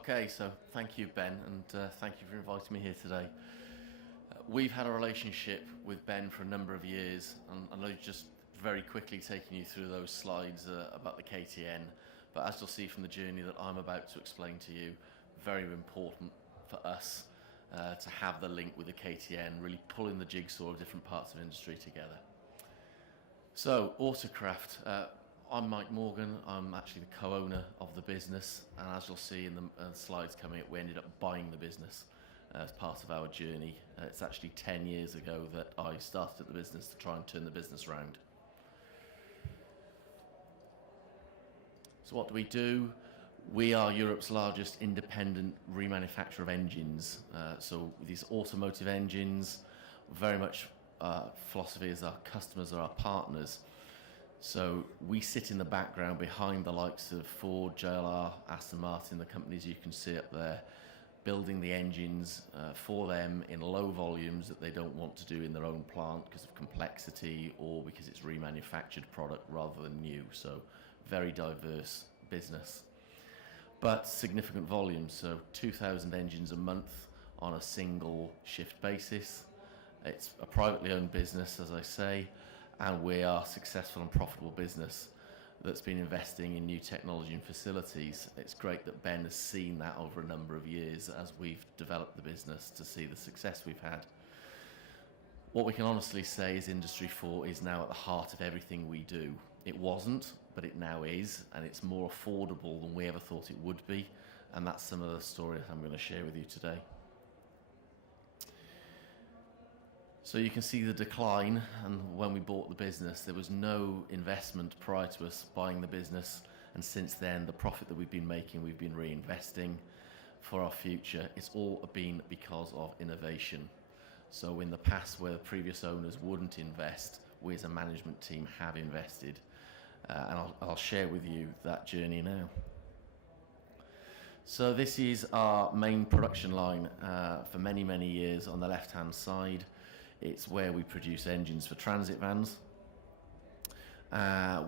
Okay, so thank you, Ben, and thank you for inviting me here today. We've had a relationship with Ben for a number of years, and I know just very quickly taking you through those slides about the KTN, but as you'll see from the journey that I'm about to explain to you, very important for us to have the link with the KTN, really pulling the jigsaw of different parts of industry together. So, Autocraft. I'm Mike Morgan. I'm actually the co-owner of the business, and as you'll see in the slides coming up, we ended up buying the business as part of our journey. It's actually 10 years ago that I started the business to try and turn the business around. So what do? We are Europe's largest independent remanufacturer of engines. So these automotive engines, very much philosophy is our customers are our partners. So we sit in the background behind the likes of Ford, JLR, Aston Martin, the companies you can see up there, building the engines for them in low volumes that they don't want to do in their own plant because of complexity or because it's remanufactured product rather than new. So very diverse business, but significant volumes. So 2,000 engines a month on a single shift basis. It's a privately owned business, as I say, and we are a successful and profitable business that's been investing in new technology and facilities. It's great that Ben has seen that over a number of years as we've developed the business to see the success we've had. What we can honestly say is Industry 4 is now at the heart of everything we do. It wasn't, but it now is, and it's more affordable than we ever thought it would be, and that's some of the story I'm going to share with you today. So you can see the decline, and when we bought the business, there was no investment prior to us buying the business, and since then, the profit that we've been making, we've been reinvesting for our future. It's all been because of innovation. So in the past, where the previous owners wouldn't invest, we as a management team have invested, and I'll share with you that journey now. So this is our main production line for many, many years on the left-hand side. It's where we produce engines for transit vans.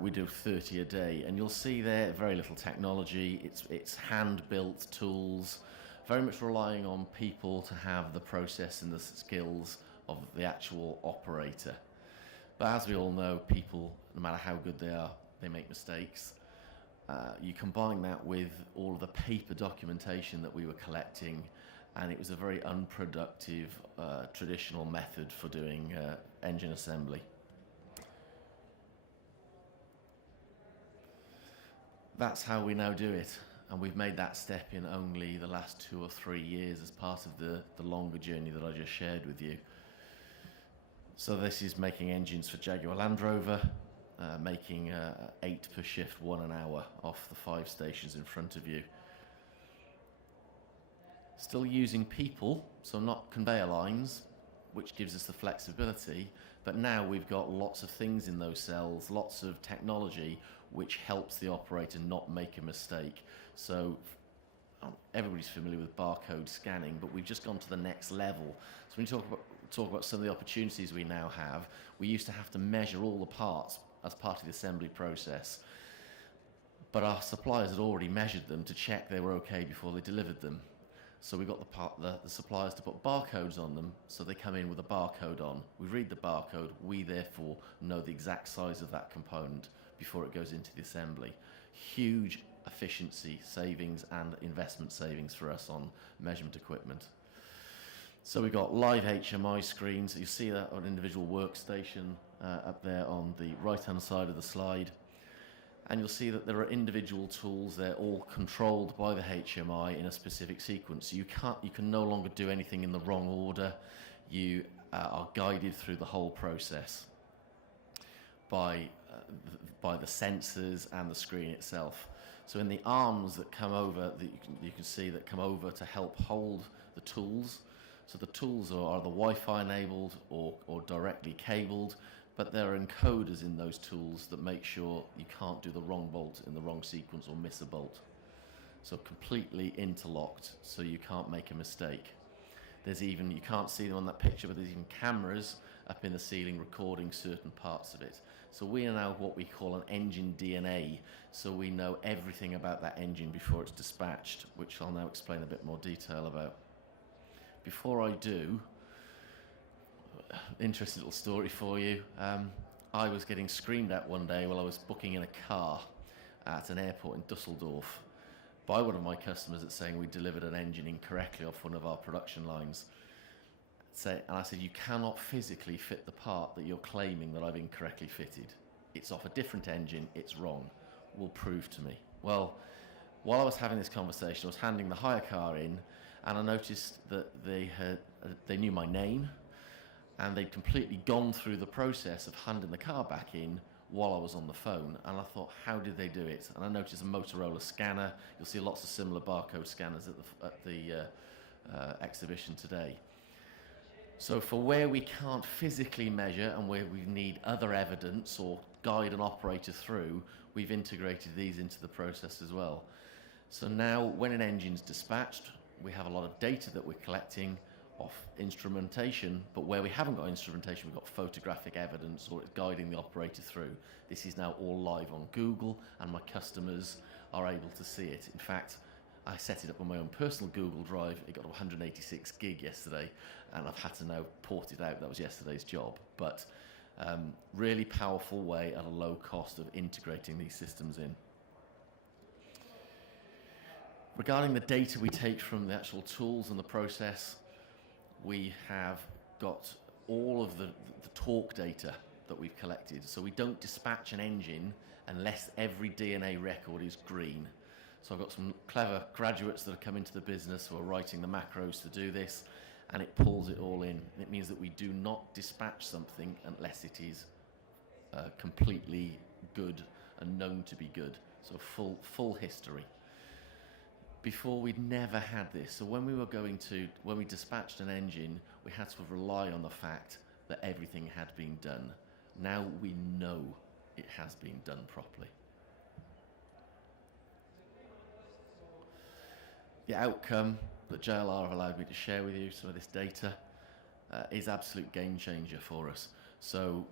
We do 30 a day, and you'll see there very little technology. It's hand-built tools, very much relying on people to have the process and the skills of the actual operator. But as we all know, people, no matter how good they are, they make mistakes. You combine that with all of the paper documentation that we were collecting, and it was a very unproductive traditional method for doing engine assembly. That's how we now do it, and we've made that step in only the last 2 or 3 years as part of the longer journey that I just shared with you. So this is making engines for Jaguar Land Rover, making 8 per shift, 1 an hour off the 5 stations in front of you. Still using people, so not conveyor lines, which gives us the flexibility, but now we've got lots of things in those cells, lots of technology, which helps the operator not make a mistake. So everybody's familiar with barcode scanning, but we've just gone to the next level. So when you talk about some of the opportunities we now have, we used to have to measure all the parts as part of the assembly process, but our suppliers had already measured them to check they were okay before they delivered them. So we got the suppliers to put barcodes on them, so they come in with a barcode on. We read the barcode, we therefore know the exact size of that component before it goes into the assembly. Huge efficiency savings and investment savings for us on measurement equipment. So we've got live HMI screens. You see that on an individual workstation up there on the right-hand side of the slide. And you'll see that there are individual tools. They're all controlled by the HMI in a specific sequence. So you can no longer do anything in the wrong order. You are guided through the whole process by the sensors and the screen itself. So in the arms that come over, that you can see that come over to help hold the tools. So the tools are either Wi-Fi enabled or directly cabled, but there are encoders in those tools that make sure you can't do the wrong bolt in the wrong sequence or miss a bolt. So completely interlocked, so you can't make a mistake. There's even, you can't see them on that picture, but there's even cameras up in the ceiling recording certain parts of it. So we are now what we call an engine DNA. So we know everything about that engine before it's dispatched, which I'll now explain a bit more detail about. Before I do, interesting little story for you. I was getting screamed at one day while I was booking in a car at an airport in Dusseldorf by one of my customers that's saying we delivered an engine incorrectly off one of our production lines. And I said, you cannot physically fit the part that you're claiming that I've incorrectly fitted. It's off a different engine, it's wrong. Will prove to me. Well, while I was having this conversation, I was handing the hire car in, and I noticed that they knew my name, and they'd completely gone through the process of handing the car back in while I was on the phone. And I thought, how did they do it? And I noticed a Motorola scanner. You'll see lots of similar barcode scanners at the exhibition today. So for where we can't physically measure and where we need other evidence or guide an operator through, we've integrated these into the process as well. So now when an engine's dispatched, we have a lot of data that we're collecting off instrumentation, but where we haven't got instrumentation, we've got photographic evidence or it's guiding the operator through. This is now all live on Google, and my customers are able to see it. In fact, I set it up on my own personal Google Drive. It got 186 gig yesterday, and I've had to now port it out. That was yesterday's job. But really powerful way at a low cost of integrating these systems in. Regarding the data we take from the actual tools and the process, we have got all of the torque data that we've collected. So we don't dispatch an engine unless every DNA record is green. So I've got some clever graduates that have come into the business who are writing the macros to do this, and it pulls it all in. It means that we do not dispatch something unless it is completely good and known to be good. So full history. Before, we'd never had this. So when we dispatched an engine, we had to rely on the fact that everything had been done. Now we know it has been done properly. The outcome that JLR have allowed me to share with you, some of this data, is absolute game changer for us. So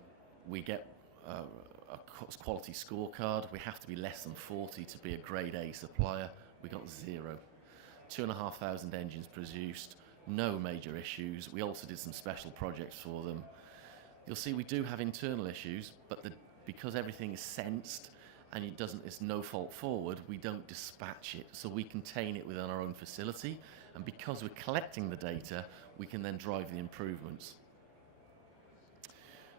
we get a quality scorecard. We have to be less than 40 to be a grade A supplier. We got 0. 2,500 engines produced, no major issues. We also did some special projects for them. You'll see we do have internal issues, but because everything is sensed and it's no fault forward, we don't dispatch it. So we contain it within our own facility, and because we're collecting the data, we can then drive the improvements.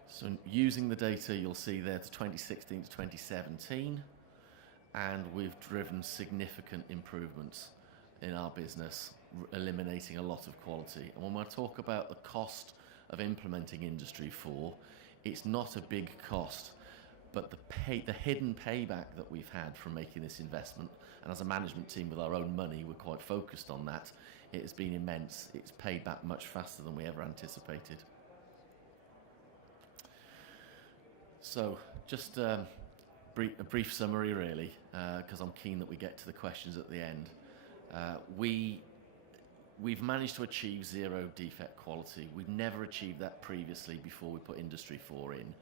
So using the data, you'll see there to 2016 to 2017, and we've driven significant improvements in our business, eliminating a lot of quality. And when I talk about the cost of implementing Industry 4, it's not a big cost, but the hidden payback that we've had from making this investment, and as a management team with our own money, we're quite focused on that. It has been immense. It's paid back much faster than we ever anticipated. So just a brief summary, really, because I'm keen that we get to the questions at the end. We've managed to achieve 0 defect quality. We've never achieved that previously before we put Industry 4 in.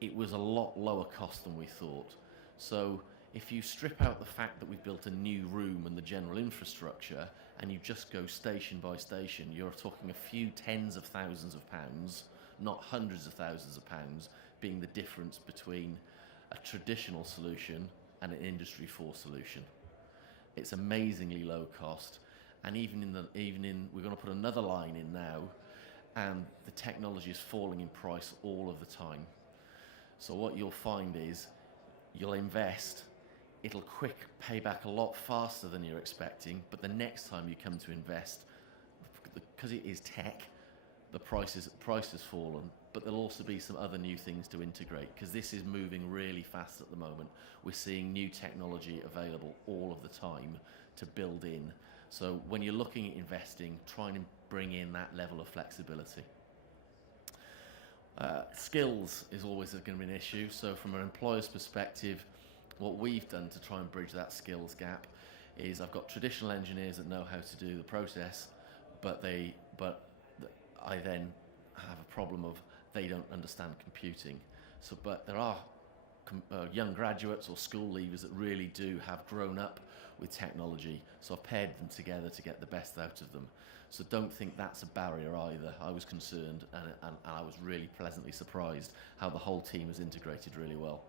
It was a lot lower cost than we thought. So if you strip out the fact that we've built a new room and the general infrastructure, and you just go station by station, you're talking a few tens of thousands of pounds, not hundreds of thousands of pounds, being the difference between a traditional solution and an Industry 4 solution. It's amazingly low cost, and we're going to put another line in now, and the technology is falling in price all of the time. So what you'll find is you'll invest, it'll pay back a lot faster than you're expecting, but the next time you come to invest, because it is tech, the price has fallen, but there'll also be some other new things to integrate, because this is moving really fast at the moment. We're seeing new technology available all of the time to build in. So when you're looking at investing, try and bring in that level of flexibility. Skills is always going to be an issue. So from an employer's perspective, what we've done to try and bridge that skills gap is I've got traditional engineers that know how to do the process, I then have a problem of they don't understand computing. So, but there are young graduates or school leavers that really do have grown up with technology. So I've paired them together to get the best out of them. So don't think that's a barrier either. I was concerned, and I was really pleasantly surprised how the whole team has integrated really well.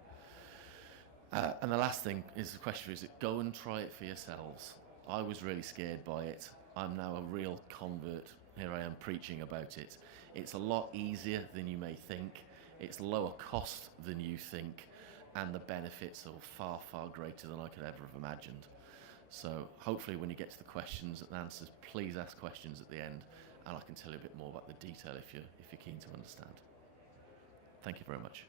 And the last thing is the question is, go and try it for yourselves. I was really scared by it. I'm now a real convert. Here I am preaching about it. It's a lot easier than you may think. It's lower cost than you think. And the benefits are far, far greater than I could ever have imagined. So hopefully when you get to the questions and answers, please ask questions at the end, and I can tell you a bit more about the detail if you're keen to understand. Thank you very much.